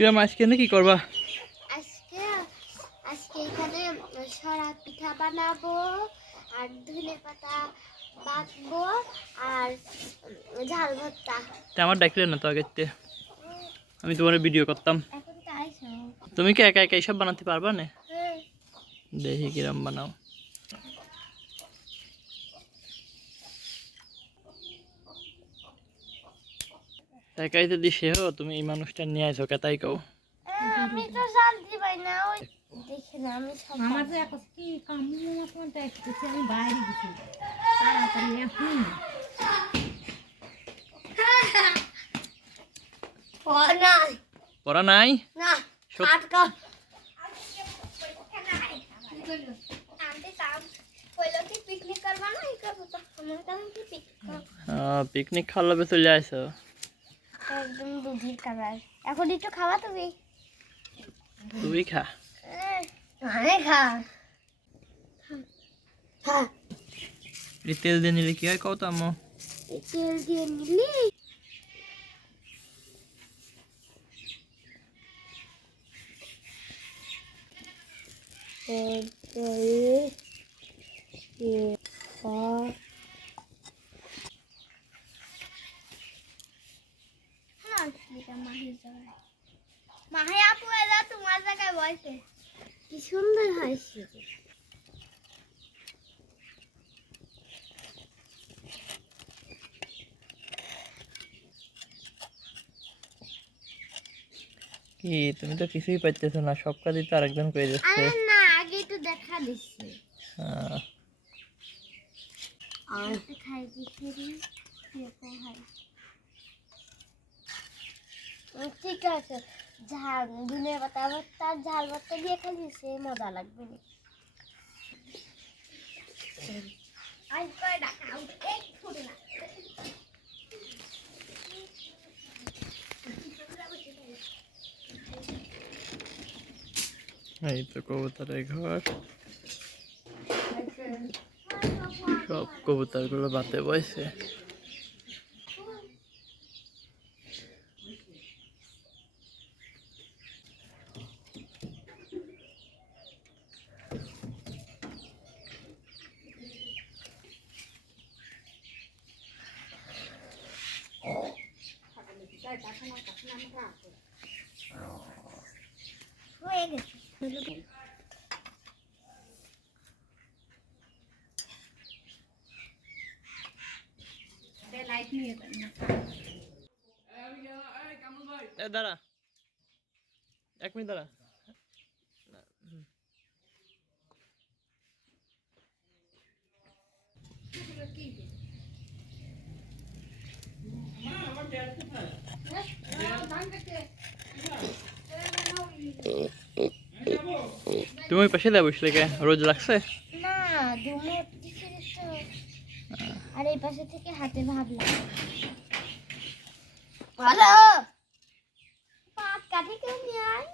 কিরম আজকে কি করবা? আজকে আজকে এখানে সরা পিঠা বানাবো আর ধনে পাতা বাটবো আর ঝাল ভর্তা। আমার ডাকলে না তো আগেতে, আমি তোমার ভিডিও করতাম। এখন তো আইছো। তুমি কি একা একা এইসব বানাতে পারবা না? হ্যাঁ। দেখি কিরম বানাও। একাই যদি সেও তুমি এই মানুষটা নিয়ে আইছো কে তাই কও। আমি তো শান্তি পাই না, ওই দেখি না আমি সব আমার তো এখন কি কামু মতন দেখতেছি, আমি বাইরে গেছি তাড়াতাড়ি এখন পড়া নাই না সত- আটকা আনতে কাম কইলো কি পিকনিক করবা না এই করব তো আমার কাছে কি পিকনিক পিকনিক খাওয়াবে চলে আইছো। একদম দুধের কালার। এখন একটু খাওয়া তুমি? তুই খা। আরে খা হ্যাঁ। এই তেল দিয়ে নিলে কি হয় কও তো আম্মু? তেল দিয়ে নিলি মাহি আপু এরা তোমার জায়গায় বসে কি সুন্দর হাসি। কি তুমি তো কিছুই পাইতেছো না, সব কাজই তো আরেকজন করে যাচ্ছে। আরে না আগে একটু দেখা দিচ্ছি। আর খাই দিচ্ছি ঠিক আছে। ঝাল ধনে পাতা ভর্তা ঝাল ভর্তা দিয়ে খালি সে মজা লাগবে না। এই তো কবুতরের ঘর, সব কবুতর গুলো বাতে বসে। হয়ে গেছে। লাইট নিয়ে দাঁড়া 1 মিনিট দাঁড়া। তুমি ওই পাশে দেবো কে রোজ লাগছে না ধুমো আর এই পাশে থেকে হাতে ভাবলাম ভালো পাত কাটে কেউ নিয়ে আয়।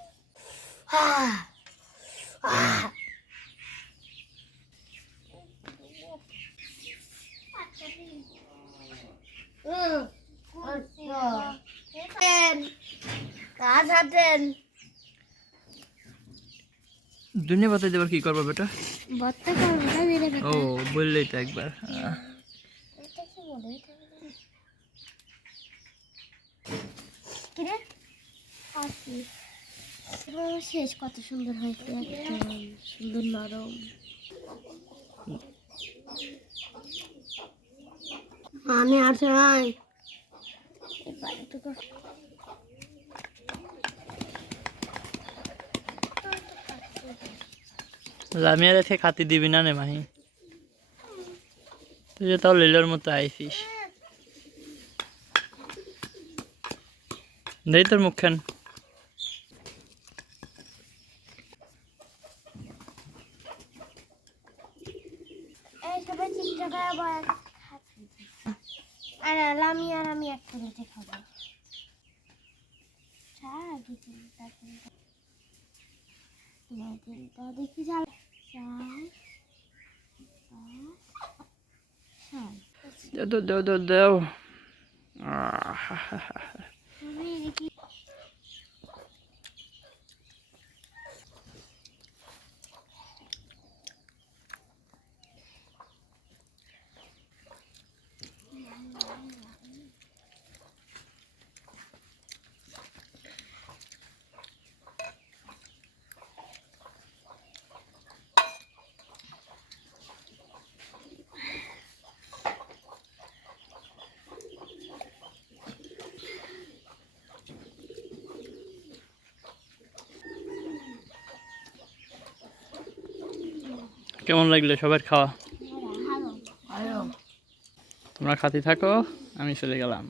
কাজ হাতেন দুনিয়া বাতাই দেবার কি করবো বেটা? বত্তা করবো না মেরে ও বললেই তো একবার। এটা কি বলে কিরে আসি শেষ কত সুন্দর হয়েছে একদম সুন্দর নরম। আমি আর চাই এবারে তো লামিয়া রেখে খাতি দিবি না নে মাহি, তুই যে তাও লেলোর মতো আইসিস। দেই তোর মুখখান। এই সবাই চিত্র করে বল আর আমি এক প্লেটে খাবো। দেখি যাও দেও দেও দেও। কেমন লাগলো সবার খাওয়া? ভালো। তোমরা খাতে থাকো, আমি চলে গেলাম।